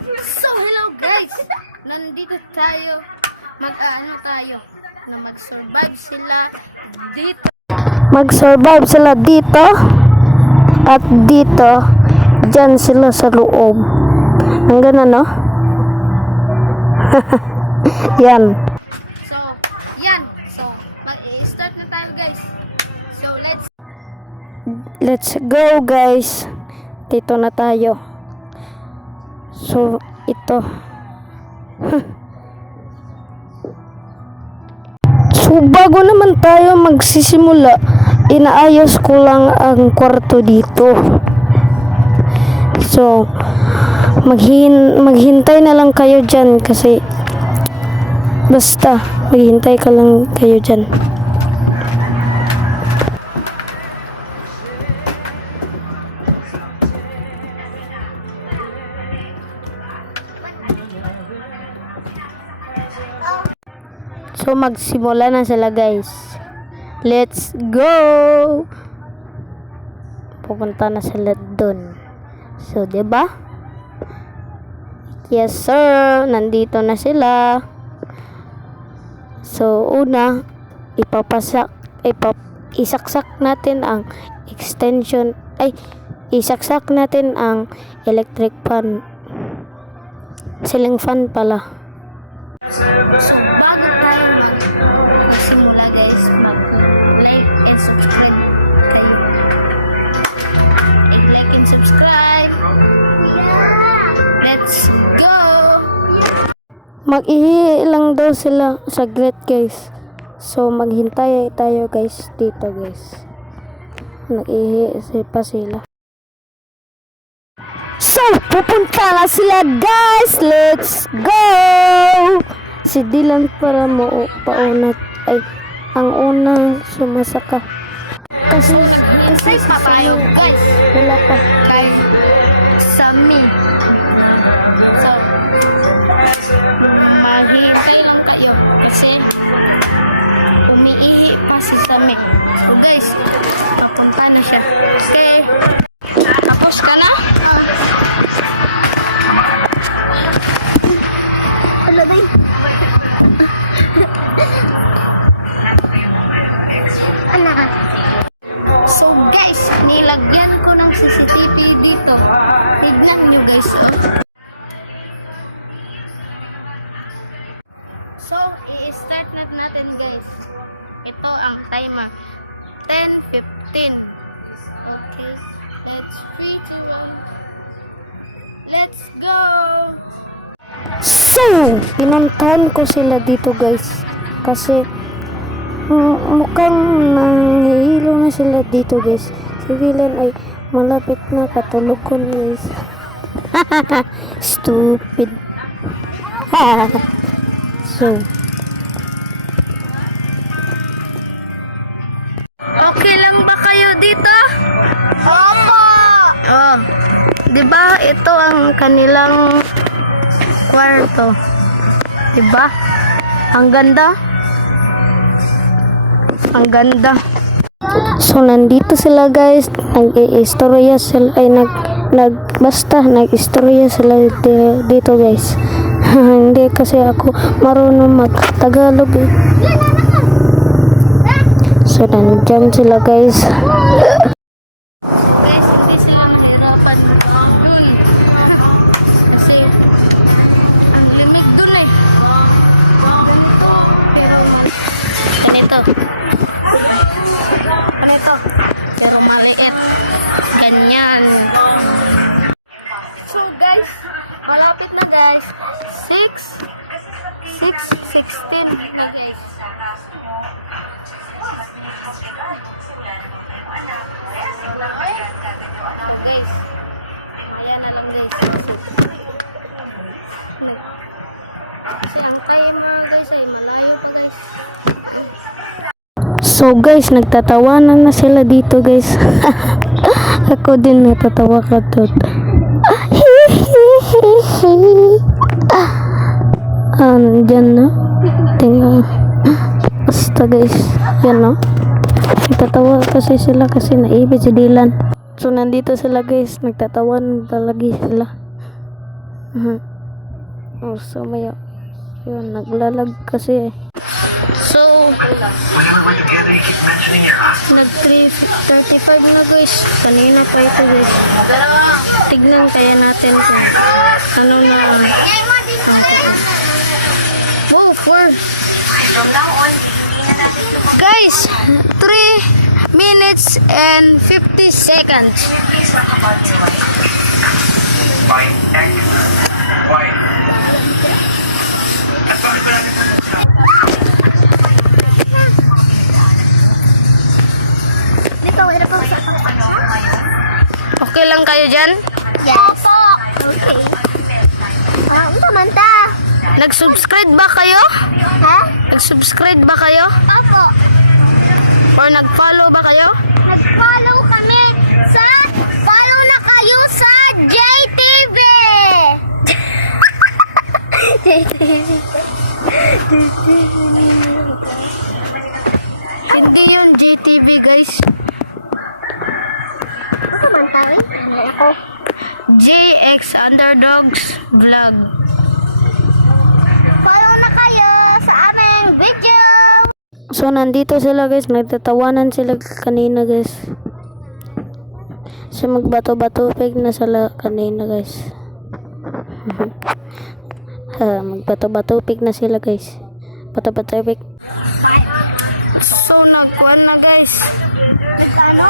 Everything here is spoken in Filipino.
So, hello guys! Nandito tayo. Mag-survive sila dito. Mag-survive sila dito. At dito. Diyan sila sa loob. Ang gana, no? Yan. So, yan. So, mag-start na tayo guys. So, Let's go, guys. Dito na tayo. So, ito. So, bago naman tayo magsisimula, inaayos ko lang ang kwarto dito. So, maghintay na lang kayo dyan kasi basta, maghintay ka lang kayo dyan. So magsimula na sila guys. Let's go. Pupunta na sila dun. So 'di ba? Yes sir, nandito na sila. So una, isaksak natin ang extension, isaksak natin ang electric fan. Ceiling fan pala. So, bago tayo magsimula guys, mag-like and subscribe kayo. Like and subscribe. Yeah! Let's go! Mag-ihi lang daw sila saglit guys. So maghintay tayo guys dito guys. Nag-ihi pa sila. So pupunta na sila guys. Let's go! Si Dylan para mo paunat ang unang sumasaka. Kasi si Papayo guys. wala pa. Kay Sami. So, mahintay lang kayo kasi umiihi pa si Sami. So guys, papunta na siya. Okay. Tapos ka na? Ano ba yun? So guys, nilagyan ko ng CCTV dito. Tignan nyo guys. So, i-start natin guys. Ito ang timer. 10:15. Okay. Let's 3, 2, 1. Let's go! So, pinuntahan ko sila dito guys. Kasi mukhang nangihilo na sila dito guys. Si Dylan ay malapit na katulog ko guys. Stupid. So, okay lang ba kayo dito? Opo! Oh, 'di ba ito ang kanilang kwarto? 'Di ba? Ang ganda. Ang ganda. so nandito sila guys. Nag-istorya sila nag-istorya sila dito guys. Hindi kasi ako marunong mag-Tagalog eh. So nandyan sila guys. Guys, hindi sila mahirapan dun. Kasi ang limig dun eh. Ganito. Pero ganito. Ganito. Pero maliit. Ganyan. So guys, malapit na guys. 6:16 na guys. Guys, ayan na lang guys. Kasi ang time mga guys ay malayo pa guys. So guys, nagtatawanan na sila dito guys. Ako din natatawa ka tot. Nandyan na. Tingnan. Basta guys, yan no. Nagtatawa kasi sila kasi naibig si Dylan. So nandito sila guys, nagtatawan talaga sila. Oh, so maya. Yun, naglalag kasi. So, nag 3:35 na guys. Kanina pa ito guys. Tignan kaya natin kung ano na. Wow, 4. Guys, 3 minutes and 50 seconds. Okay lang kayo dyan? Yes. Opo. Okay. Ano naman ta? Nag-subscribe ba kayo? Ha? Nag-subscribe ba kayo? Opo. Or nag-follow ba kayo? Follow kami sa follow na kayo sa JTV. Hindi yung JTV guys. Ano naman tayo? Ako. JX Underdogs Vlog. Follow na kayo sa aming video. So, nandito sila guys. Nagtatawanan sila kanina guys. So, magbato-bato peg na sila kanina guys. Magbato-bato peg na sila guys. Bato-bato peg. So, nagkuhan na guys. Ano?